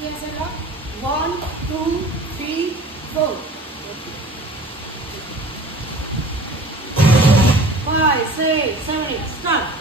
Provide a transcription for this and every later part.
किती असेल 1 2 3 4 5 6 7 8 स्टार्ट.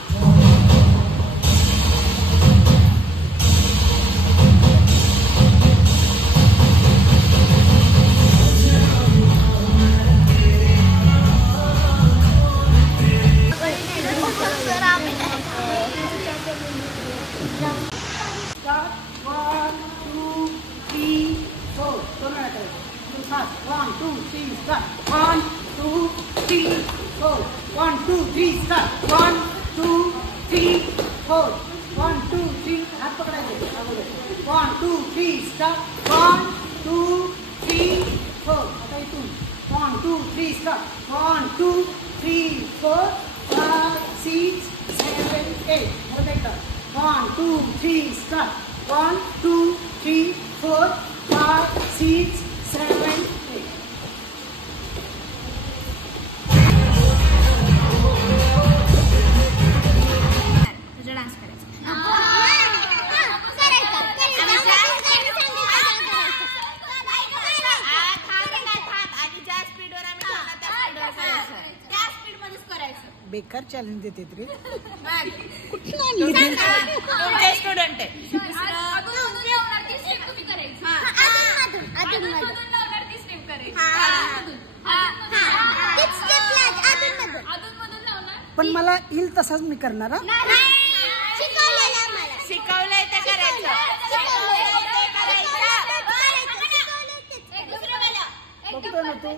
बेकार चॅलेंज देते तरी कुठला स्टुडंट आहे पण मला येईल तसाच मी करणार. शिकवलंय ते करायचं. बघतो ना तू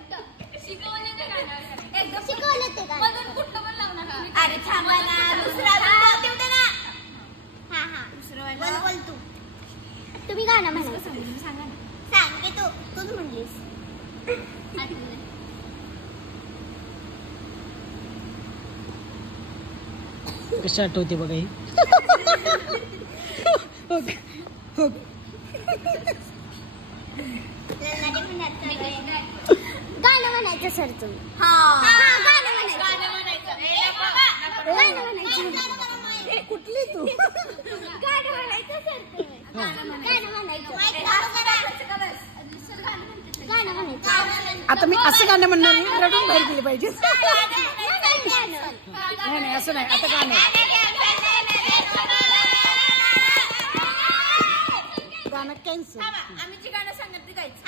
अरे थांबा ना दुसरा देऊ दे ना. हा हा दुसरं बोल तू. तुम्ही गाणं म्हणा. सांगा ना. सांग तू तूच म्हणलीस. कशी आठवते बघा ही. गाणं म्हणायचं सर तुम्ही. कुठली तू आता मी असं गाणं म्हणणार नाही. रडून बाहेर गेली पाहिजे. नाही नाही असं नाही. आता गाणं गाणं कॅन्सल. आम्ही जी गाणं सांगत ती गायचं.